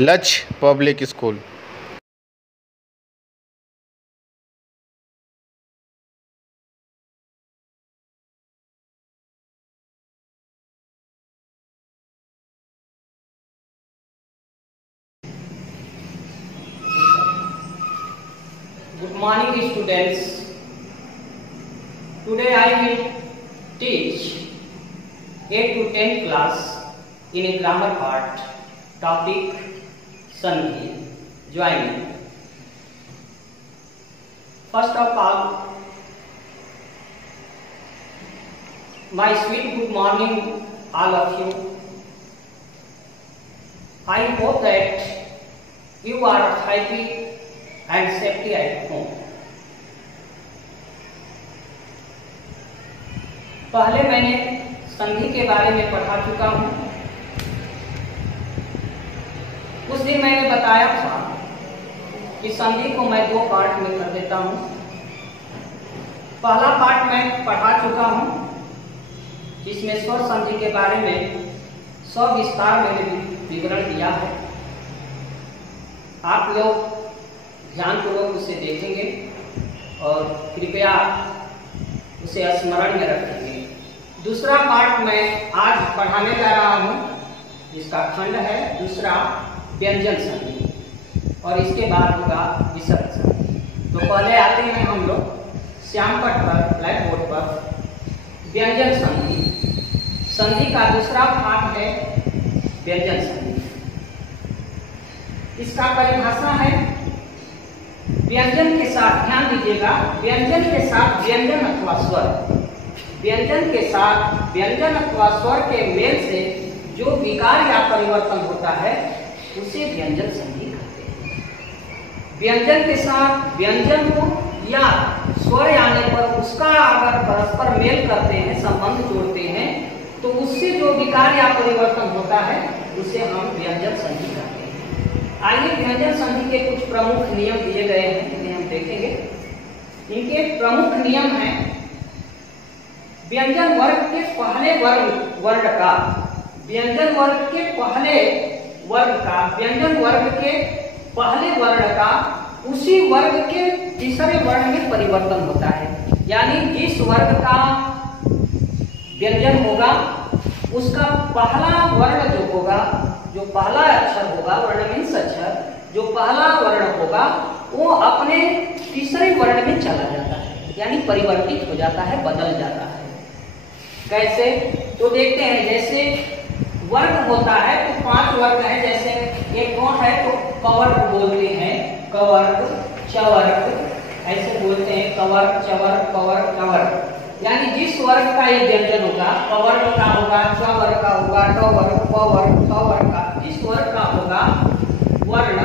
लक्ष्य public school. Good morning, students. Today I will teach 8 to 10 class in a grammar part. Topic Sandhi. Join me. First of all, my sweet good morning, all of you. I hope that you are happy and safety at home. पहले मैंने संधि के बारे में पढ़ा चुका हूं। उस दिन मैंने बताया था कि संधि को मैं 2 पार्ट में कर देता हूं। पहला पार्ट मैं पढ़ा चुका हूं जिसमें स्वर संधि के बारे में सविस्तार मैंने विवरण दिया है। आप लोग ध्यानपूर्वक उसे देखेंगे और कृपया उसे स्मरण में रखेंगे। दूसरा पार्ट मैं आज पढ़ाने जा रहा हूं जिसका खंड है दूसरा व्यंजन संधि और इसके बाद होगा विसर्ग संधि। तो पहले आते हैं हम लोग श्यामपट्ट पर ब्लैक बोर्ड पर व्यंजन संधि। संधि का दूसरा भाग है व्यंजन संधि। इसका परिभाषा है व्यंजन के साथ, ध्यान दीजिएगा, व्यंजन के साथ व्यंजन अथवा स्वर, व्यंजन के साथ व्यंजन अथवा स्वर के मेल से जो विकार या परिवर्तन होता है उसे व्यंजन संधि कहते हैं। व्यंजन के साथ व्यंजन को या स्वर आने पर उसका अगर परस्पर मेल करते हैं, संबंध जोड़ते हैं, तो उससे जो विकार या परिवर्तन होता है उसे हम व्यंजन संधि कहते हैं। आइए व्यंजन संधि के कुछ प्रमुख नियम दिए गए हैं जिन्हें हम देखेंगे। इनके प्रमुख नियम हैं व्यंजन वर्ग के पहले वर्ण का, व्यंजन वर्ग के पहले वर्ग का, व्यंजन वर्ग के पहले वर्ण का उसी वर्ग के तीसरे वर्ण में परिवर्तन होता है। यानी जिस वर्ग का व्यंजन होगा उसका पहला वर्ण जो होगा, जो पहला अक्षर होगा, वर्ण मीन्स अक्षर, जो पहला वर्ण होगा वो अपने तीसरे वर्ण में चला जाता है, यानी परिवर्तित हो जाता है, बदल जाता है। कैसे? तो देखते हैं, जैसे वर्ग होता है तो 5 वर्ग है। जैसे एक कौन है तो कवर्ग बोलते हैं, कवर्ग, चवर्ग, ऐसे बोलते हैं, कवर्ग, चवर्ग, कवर्ग, कवर्ग। यानी जिस वर्ग का ये व्यंजन होगा, कवर्ग का होगा, चवर्ग का होगा, टवर्ग, पवर्ग, थवर्ग का, जिस वर्ग का होगा वर्ण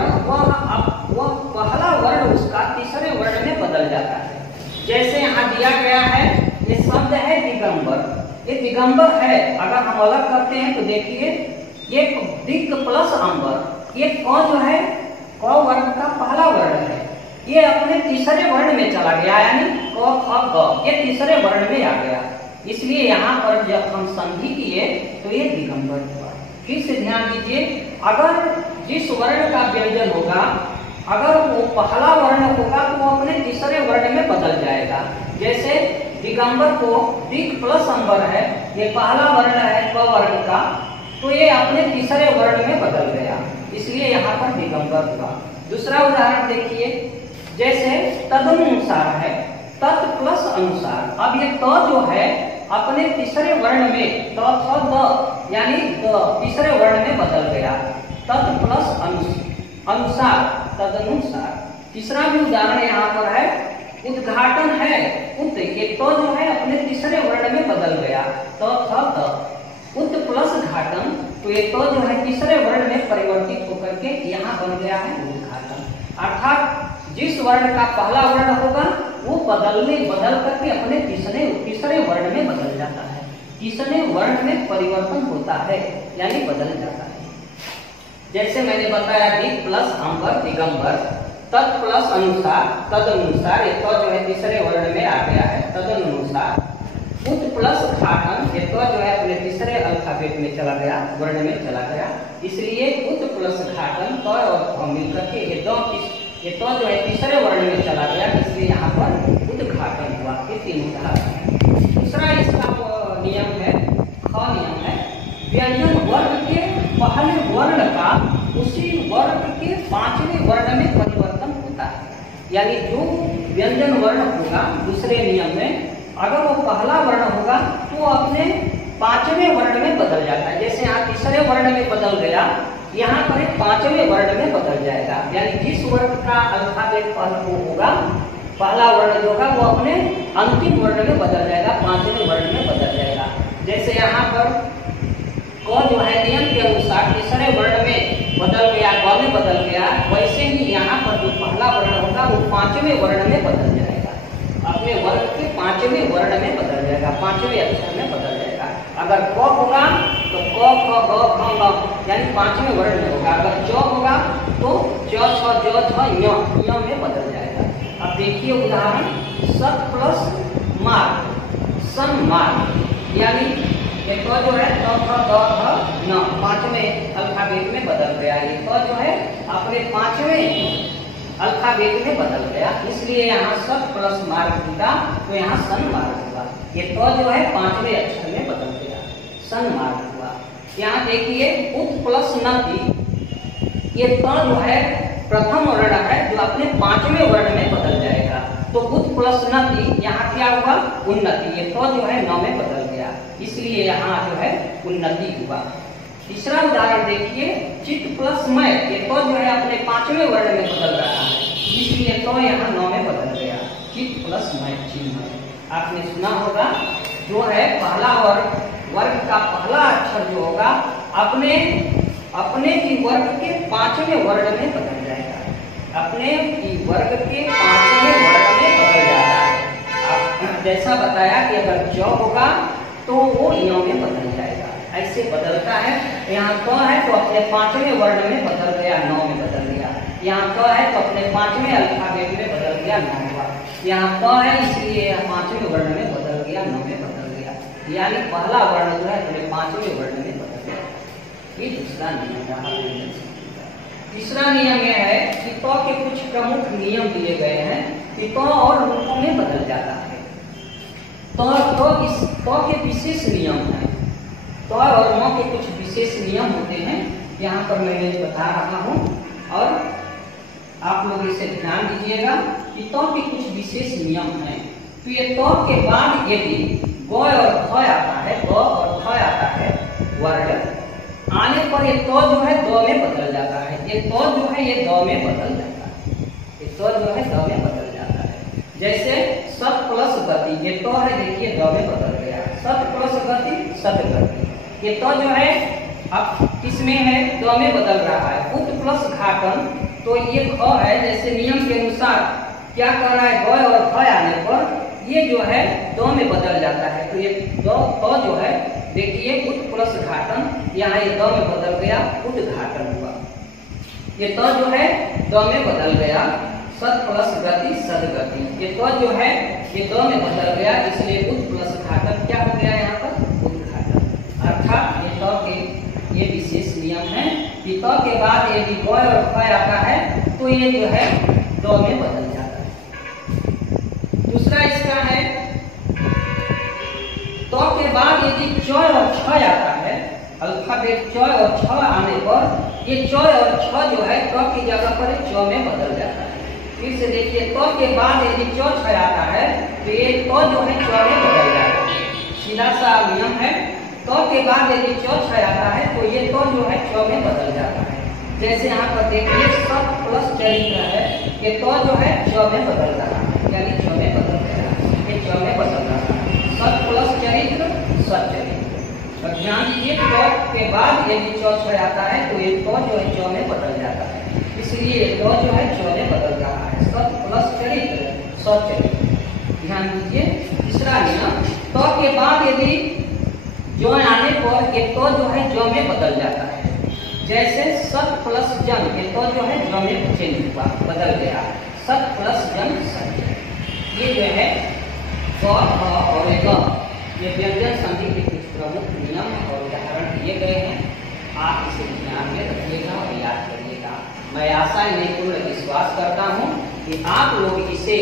वह पहला वर्ण उसका तीसरे वर्ण में बदल जाता है। जैसे यहाँ दिया गया है, ये शब्द है दिगंबर। ये दिगंबर है, अगर हम अलग करते हैं तो देखिए ये दिग प्लस अंबर, ये क जो है क वर्ग का पहला वर्ण है, ये अपने तीसरे वर्ण में चला गया, यानी क ख ग, ये तीसरे वर्ण में आ गया। इसलिए यहाँ पर जब हम संधि किए तो ये दिगंबर हुआ। फिर से ध्यान दीजिए, अगर जिस वर्ण का व्यंजन होगा अगर वो पहला वर्ण होगा तो वो अपने तीसरे वर्ण में बदल जाएगा। जैसे दिगंबर को दिग प्लस अंबर है, ये पहला वर्ण है क वर्ग का, तो ये अपने तीसरे वर्ण में बदल गया, इसलिए यहाँ पर दिगंबर हुआ। दूसरा उदाहरण देखिए, जैसे तदनुसार है, तत् प्लस अनुसार। अब ये त जो है अपने तीसरे वर्ण में, त थ द, यानी तीसरे वर्ण में बदल गया, तत् प्लस अनुसार, तदनुसार। तीसरा भी उदाहरण यहाँ पर है, उद्घाटन है, उत, ये तो जो है अपने तीसरे वर्ण में बदल गया, तो थ द, उत प्लस घाटन, तो ये तो जो है तीसरे वर्ण में परिवर्तित होकर के यहाँ बन गया है उद्घाटन। अर्थात जिस वर्ण का पहला वर्ण होगा वो बदल करके अपने तीसरे वर्ण में बदल जाता है, तीसरे वर्ण में परिवर्तन होता है, यानी बदल जाता है। जैसे मैंने बताया दिग प्लस अंबर दिगंबर, तत् प्लस अनुसार तदनुसार, ये तो जो है तीसरे वर्ण में आ गया है, तदनुसार। उत प्लस घाटन, ये तो जो है अपने तीसरे अल्फाबेट में चला गया, वर्ण में चला गया, इसलिए उत प्लस घाटन तो और थ मिलकर के ये तो जो है तीसरे वर्ण में चला गया, इसलिए यहाँ पर उद्घाटन हुआ। ये तीन उदाहरण है। दूसरा इसका नियम है, ख नियम है, व्यंजन वर्ग के पहले वर्ण का उसी वर्ग के पांचवें वर्ण में परिवर्तन होता है। यानी जो व्यंजन वर्ण होगा दूसरे नियम में, अगर वो पहला वर्ण होगा तो अपने पांचवें वर्ण में बदल जाता है। जैसे यहाँ तीसरे वर्ण में बदल गया, यहाँ पर पांचवें वर्ण में बदल जाएगा। यानी जिस वर्ग का अल्फाबेट पहला होगा, पहला वर्ण जो होगा वो अपने अंतिम वर्ण में बदल जाएगा, पांचवें वर्ण में बदल जाएगा। जैसे यहाँ पर क जो है नियम के अनुसार तीसरे वर्ण में बदल गया, क में बदल गया, वैसे ही यहाँ पर जो पहला वर्ण होगा वो पांचवें वर्ण में बदल जाएगा, अपने वर्ग के पांचवें वर्ण में बदल जाएगा, पांचवें अक्षर में बदल जाएगा। अगर क होगा तो क ख ग घ ङ यानी पांचवें वर्ण में होगा। अगर च होगा तो च छ ज छ य में बदल जाएगा। अब देखिए उदाहरण, सत प्लस मार्ग, सन मार्ग, यानी ये क जो है त थ द ध न पांचवें अल्फाबेट में बदल गया। ये क जो है अपने पांचवें अल्फाबेट में बदल गया, इसलिए यहाँ सत प्लस मार्ग होगा तो यहाँ सन मार्ग होगा। ये क जो है पांचवें अक्षर में बदल गया, सन मार्ग हुआ। यहाँ देखिए उत प्लस नति, ये त जो है प्रथम वर्ण है जो अपने पांचवें वर्ण में बदल जाएगा, तो उत प्लस नति यहाँ क्या हुआ, उन्नति। ये तो जो है न में बदल गया, इसलिए यहाँ जो है उन्नति हुआ। तीसरा उदाहरण देखिए, चित प्लस मय, ये तो जो है अपने पांचवें वर्ण में बदल रहा है, इसलिए तो यहाँ न में बदल गया, चित प्लस मय चिन्ह। आपने सुना होगा जो है पहला वर्ग का पहला अक्षर जो होगा अपने ही वर्ग के पांचवें वर्ण में बदल जाएगा, अपने ही वर्ग के पांचवें वर्ण में बदल जाता है। जैसा बताया कि अगर ज होगा तो वो य में बदल जाएगा, ऐसे बदलता है। यहाँ क है तो अपने पांचवें वर्ण में बदल गया, नौ में बदल गया। यहाँ क है तो अपने पांचवें अल्फाबेट में बदल गया, नौ हुआ। यहाँ क है इसलिए यह पांचवें वर्ण में बदल गया, नौ में बदल गया। यानी पहला वर्ण जो है अपने पांचवें वर्ण में बदल गया। ये दूसरा नियम रहा। तीसरा नियम यह है कि तो के कुछ प्रमुख नियम दिए गए हैं कि तो और रूपों में बदल जाता है। तो के विशेष नियम है, तो और म के कुछ विशेष नियम होते हैं, यहाँ पर मैं बता रहा हूँ और आप लोग इसे ध्यान दीजिएगा कि तो के कुछ विशेष नियम हैं। तो ये तो के बाद यदि ग और ख आता है, ग और ख आता है वर्ण आने पर ये तो जो है द में बदल जाता है। ये तो जो है ये द में बदल जाता है, ये तो जो है द में बदल जाता है। जैसे सत प्लस गति, ये तो है देखिए द में बदल गया, सत प्लस गति सत गति। ये तो जो है अब किसमें है, द में बदल रहा है। उत प्लस घाटन, तो ये ख है, जैसे नियम के अनुसार क्या कर रहा है, ग और ख आने पर ये जो है द में बदल जाता है। तो ये द जो है देखिए उत प्लस घाटन, यहाँ ये द में बदल गया, उद्घाटन हुआ। ये तो जो है द में बदल गया, सत प्लस गति सदगति। ये तो जो है ये द में बदल गया, इसलिए उत प्लस घाटन क्या हो गया यहाँ पर, उद्घाटन। अर्थात ये तो के ये विशेष नियम है कि तो के बाद यदि ग और ख आता है तो ये जो है द में बदल जाता है। दूसरा इसका है, तो के बाद यदि च और छ आता है, अल्फाबेट च और छ आने पर ये च और छ जो है क की जगह पर च में बदल जाता है। फिर से देखिए, तो के बाद यदि च छ आता है तो ये तो जो है च में बदल जाता है। सीधा सा नियम है, तो के बाद यदि च छ आता है तो ये तो जो है च में बदल जाता है। जैसे यहाँ पर देखिए सत प्लस चरित्र है, ये तो जो है च में बदल रहा है, यानी च में बदल रहा है, ये च में बदल रहा है। सत प्लस चरित्र सच्चरित्र। और ध्यान दीजिए, तो के बाद यदि च छ आता है तो ये तो जो है च में बदल जाता है, इसलिए तो जो है च में बदल रहा है। सत प्लस चरित्र सच्चरित्र। ध्यान दीजिए, तीसरा नियम, तो के बाद यदि जो आने पर ये तो जो है ज में बदल जाता है। जैसे सत प्लस जन, ये तो जो है ज में चेंज हुआ, बदल गया, सत प्लस जन सत्य। ये जो है क ख और ग, ये व्यंजन संधि के कुछ प्रमुख नियम और उदाहरण दिए गए हैं। आप इसे ध्यान में रखिएगा और याद करिएगा। मैं आशा नहीं पूर्ण विश्वास करता हूँ कि आप लोग इसे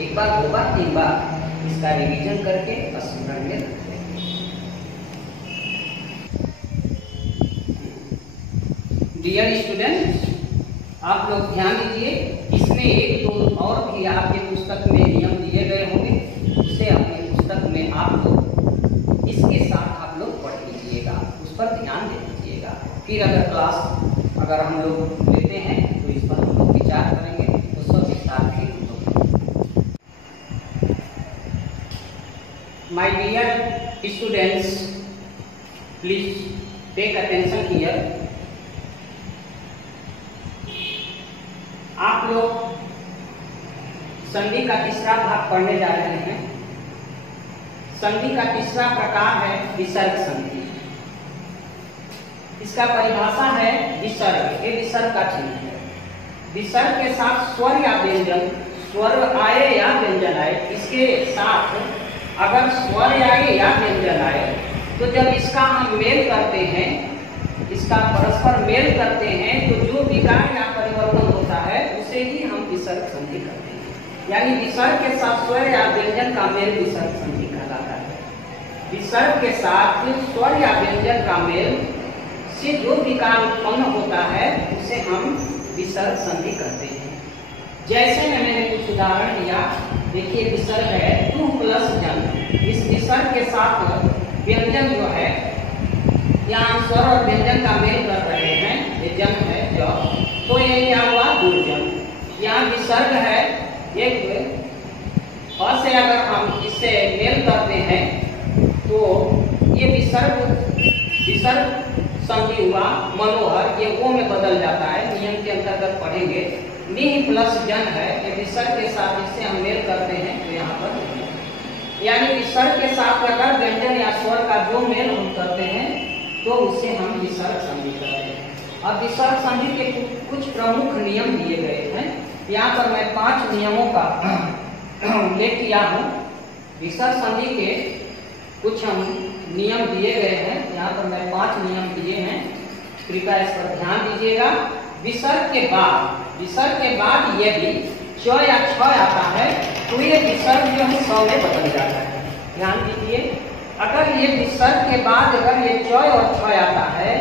एक बार, 2 बार, 3 बार इसका रिवीजन करके स्मरण में रखें। डियर स्टूडेंट्स, आप लोग ध्यान दीजिए, इसमें 1-2 और भी आपके पुस्तक में नियम दिए गए होंगे, उसे अपने पुस्तक में आप लोग इसके साथ आप लोग पढ़ लीजिएगा, उस पर ध्यान दे दीजिएगा। फिर अगर क्लास अगर हम लोग लेते हैं तो इस पर हम लोग विचार करेंगे, तो सब एक साथ ही हम लोग। My dear students, please take attention here. आप लोग संधि का तीसरा भाग पढ़ने जा रहे हैं। संधि का तीसरा प्रकार है विसर्ग संधि। इसका परिभाषा है विसर्ग, ये विसर्ग का चिन्ह है। विसर्ग के साथ स्वर या व्यंजन, स्वर आए या व्यंजन आए, इसके साथ अगर स्वर आए या व्यंजन आए तो जब इसका हम मेल करते हैं, इसका परस्पर मेल करते हैं, तो जो विकार या परिवर्तन होता है उसे ही हम विसर्ग संधि करते हैं। यानी विसर्ग के साथ स्वर या व्यंजन का मेल विसर्ग संधि कहलाता है। विसर्ग के साथ स्वर या व्यंजन का मेल से जो विकार उत्पन्न होता है उसे हम विसर्ग संधि कहते हैं। जैसे मैंने कुछ उदाहरण दिया, देखिए विसर्ग है टू प्लस जन। इस विसर्ग के साथ व्यंजन जो है, यहाँ स्वर और व्यंजन का मेल कर रहे हैं, ये जन है जो, तो ये क्या हुआ दुर्जन। यहाँ विसर्ग है एक, और से अगर हम इससे मेल करते हैं तो ये विसर्ग संधि हुआ मनोहर, ये ओ में बदल जाता है। नियम के अंतर्गत पढ़ेंगे। निह प्लस जन है, ये विसर्ग के साथ इससे हम मेल करते हैं तो यहाँ पर, यानी विसर्ग के साथ अगर व्यंजन या स्वर का जो मेल हम करते हैं तो उसे हम विसर्ग संधि करते हैं। अब विसर्ग संधि के कुछ प्रमुख नियम दिए गए हैं। यहाँ पर मैं 5 नियमों का उल्लेख किया हूँ। विसर्ग संधि के कुछ हम नियम दिए गए हैं, यहाँ पर मैं 5 नियम दिए हैं, कृपया इस पर ध्यान दीजिएगा। विसर्ग के बाद यदि च या छ आता है तो ये विसर्ग जो है 100 में बदल जाता है। ध्यान दीजिए, अगर ये विसर्ग के बाद अगर ये च और छ आता है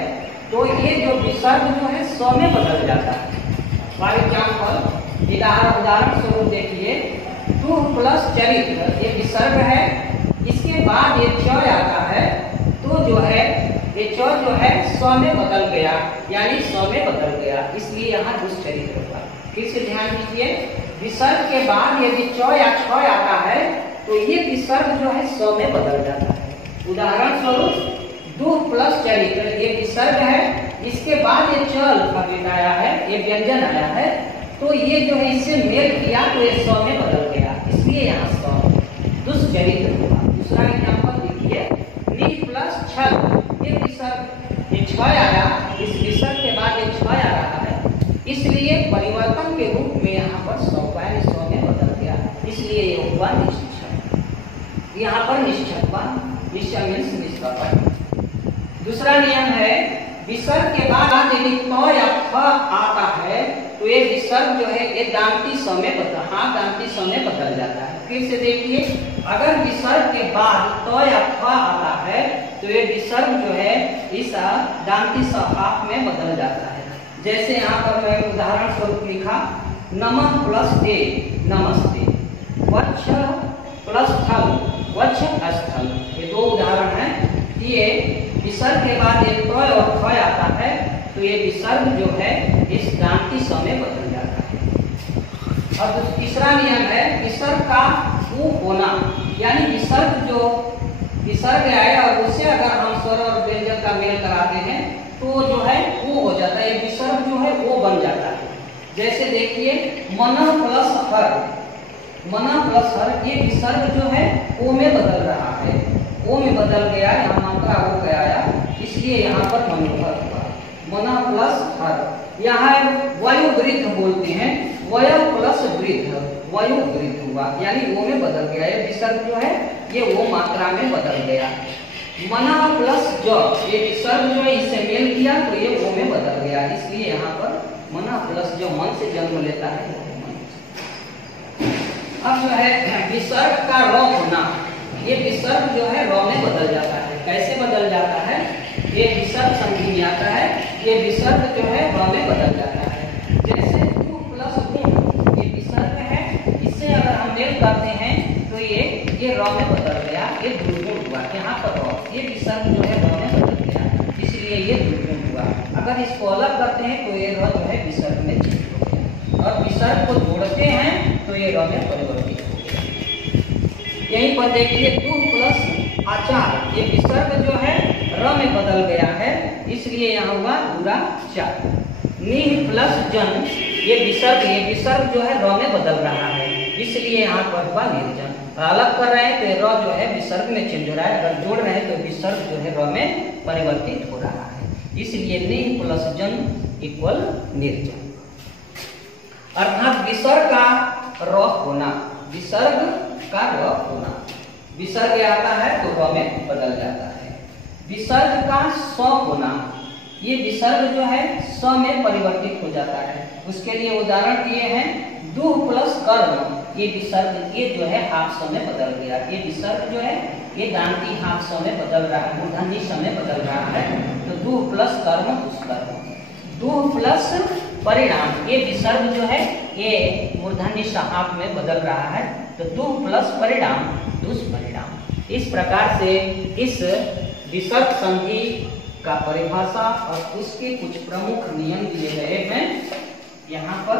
तो ये जो विसर्ग जो है 100 में बदल जाता है। फॉर एग्जाम्पल, उदाहरण स्वरूप देखिए, टू प्लस चरित्र, ये विसर्ग है, इसके बाद ये च आता है तो जो है ये च जो है 100 में बदल गया, यानी 100 में बदल गया, इसलिए यहाँ दुष्चरित्र होगा। फिर से ध्यान दीजिए, विसर्ग के बाद यदि च या छ आता है तो ये विसर्ग जो है 100 में बदल जाता है। उदाहरण स्वरूप दू प्लस चरित्र, ये विसर्ग है, इसके बाद ये च अल्फाबेट आया है, ये व्यंजन आया है, तो ये जो है इससे मेल किया तो ये 100 में बदल गया, इसलिए यहाँ 100 दुष्चरित्र होगा। दूसरा एग्जाम्पल देखिए, नी प्लस छल, ये विसर्ग, ये छ आया, इस विसर्ग के बाद ये छ आ रहा है, इसलिए परिवर्तन के रूप में यहाँ पर 100 में बदल गया, इसलिए ये हुआ निश्चय। यहाँ पर निश्चय हुआ, निश्चय मीन्स निष्पादन। दूसरा नियम है, विसर्ग के बाद यदि त या फ आता है तो ये विसर्ग जो है ये दांती स में बदल जाता है। फिर से देखिए, अगर विसर्ग के बाद त या फ आता है तो ये विसर्ग जो है इस दांती स हाफ में बदल जाता है। जैसे यहाँ पर मैं उदाहरण स्वरूप लिखा, नमः प्लस ए नमस्ते, वच्छ प्लस थल वच्छ स्थल, ये 2 उदाहरण हैं। ये विसर्ग के बाद ये ट और फ आता है तो ये विसर्ग जो है इस दांती स में बदल जाता है। और तीसरा नियम है विसर्ग का ऊ होना, यानी विसर्ग आए और उससे अगर हम स्वर और व्यंजन का मेल कराते हैं तो जो है वो हो जाता है, ये विसर्ग जो है वो बन जाता है। जैसे देखिए, मन प्लस हर, ये विसर्ग जो है ओ में बदल रहा है, ओ में बदल गया, यहाँ मात्रा हो गया आया, इसलिए यहाँ पर मनोहर हुआ। मना प्लस हर, यहाँ वायु वृद्ध बोलते हैं, वय प्लस वृद्ध, वयु वृद्धि हुआ, यानी वो में बदल गया। ये विसर्ग जो है ये वो मात्रा में बदल गया। मना प्लस ज, ये विसर्ग जो है इससे मेल किया तो ये वो में बदल गया, इसलिए यहाँ पर मना प्लस जो मन से जन्म लेता है वो मन। अब जो है विसर्ग का र होना, ये विसर्ग जो है र में बदल जाता है। कैसे बदल जाता है? ये विसर्ग संधि में आता है, ये विसर्ग जो है र में बदल जाता है। जैसे तू प्लस गुण, ये विसर्ग है, इससे अगर हम मेल करते हैं तो ये र में बदल गया, ये दुर्गुण हुआ। यहाँ पर र, ये विसर्ग जो है र में बदल गया, इसलिए ये दुर्गुण हुआ। अगर इसको अलग करते हैं तो ये र जो है विसर्ग में चेंज हो गया, और विसर्ग को जोड़ते हैं तो ये र में परिवर्तित हो गया। यहीं पर देखिए तू प्लस आचार, ये विसर्ग जो है र में बदल गया है, इसलिए यहाँ हुआ दुराचार। निह प्लस जन, ये विसर्ग जो है र में बदल रहा है, इसलिए यहाँ पर हुआ निर्जन। अलग कर रहे हैं तो र जो है विसर्ग में चेंज हो रहा है, अगर जोड़ रहे हैं तो विसर्ग जो है र में परिवर्तित हो रहा है, इसलिए निह प्लस जन इक्वल निर्जन। अर्थात विसर्ग का र होना, विसर्ग का र होना, विसर्ग आता है तो र में बदल जाता है। विसर्ग का स होना, ये विसर्ग जो है स में परिवर्तित हो जाता है। उसके लिए उदाहरण दिए हैं, दुह प्लस कर्म, ये विसर्ग ये जो है हाफ स में बदल गया। ये विसर्ग जो है ये दांती हाफ स में बदल रहा है, मूर्धन्य स में बदल रहा है, तो दुह प्लस कर्म दुष्कर्म। दुह प्लस परिणाम, ये विसर्ग जो है ये मूर्धन्य स हाफ में बदल रहा है, तो दुह प्लस परिणाम दुष्परिणाम। इस प्रकार से इस विसर्ग संधि का परिभाषा और उसके कुछ प्रमुख नियम दिए गए हैं, यहाँ पर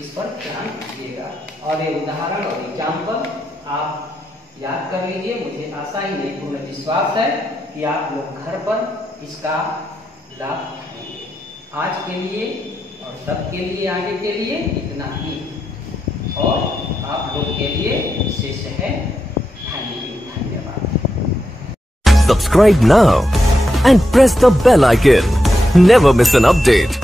इस पर ध्यान दीजिएगा और ये उदाहरण और एग्जाम्पल आप याद कर लीजिए। मुझे आशा ही नहीं पूर्ण विश्वास है कि आप लोग घर पर इसका लाभ उठाएंगे। आज के लिए और सबके लिए आगे के लिए इतना ही, और आप लोग के लिए विशेष है धन्यवाद। Subscribe now and press the bell icon. Never miss an update.